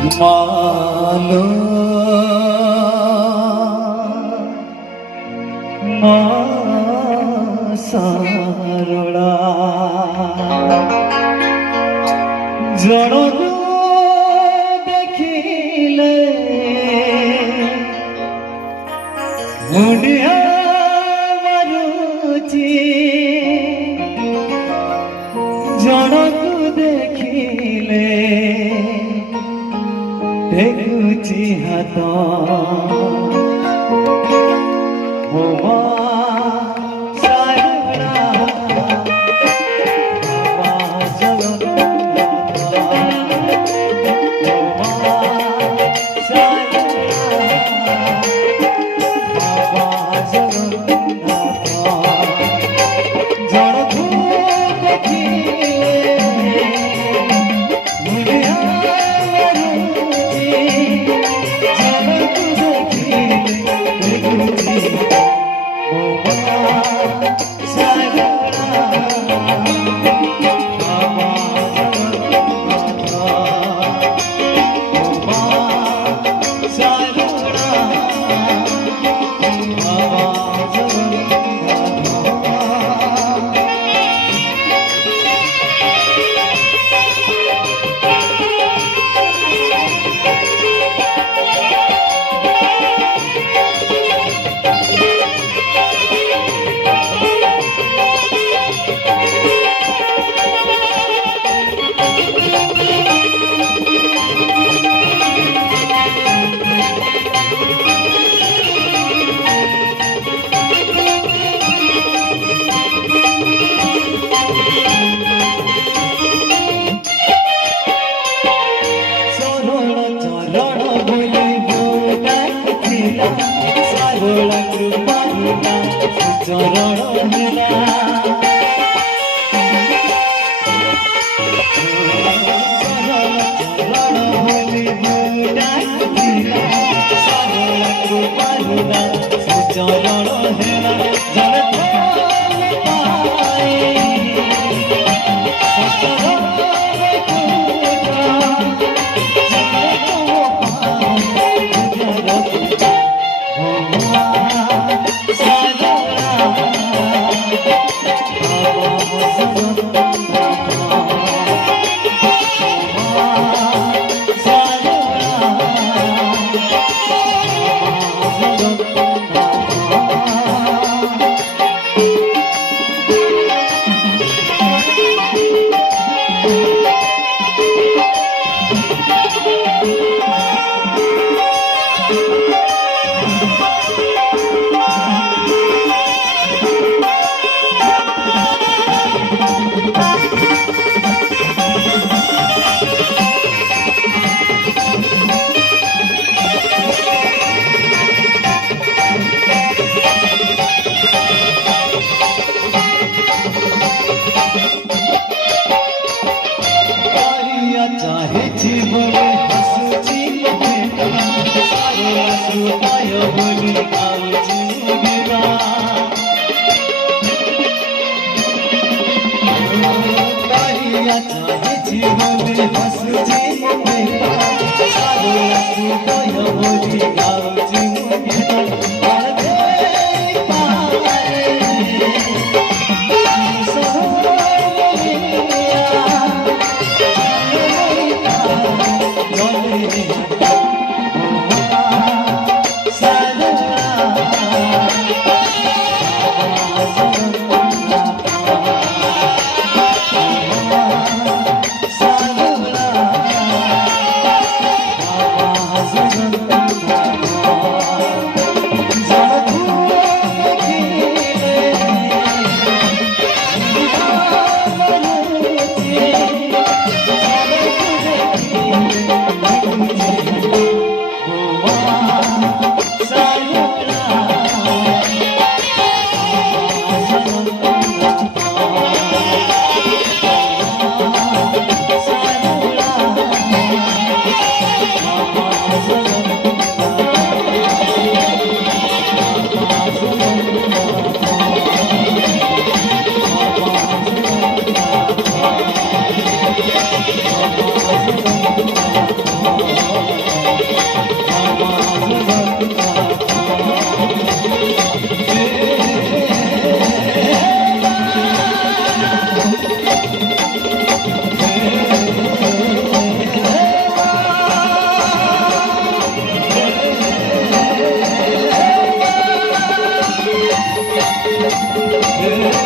মালো মা সারড়া জনক দেখিলে মুন্ডিয়া মারুচি জনক দেখিলে ঠেকুচি হাত ମୋ ମା ସାରଳା ବାବା ଜଗନ୍ନାଥ ମୋ ମା ସାରଳା ବାବା ଜଗନ୍ନାଥ ଜଣକୁ ଦେଖିଲେ ମୁଣ୍ଡିଆ ମାରୁଛି ଜଣକୁ ଦେଖିଲେ সারলা কৃপালুনা চরণ হেলা চরণ হলি ডাকিলা সারলা কৃপালুনা চরণ হেলা জনে পায় চরণ चाहे जीवन हंसी बेटा सारे सुनाय बोली आउची मेरा तारिया चाहे जीवन हंसी बेटा सारे सुनाय बोली आउची मेरा हे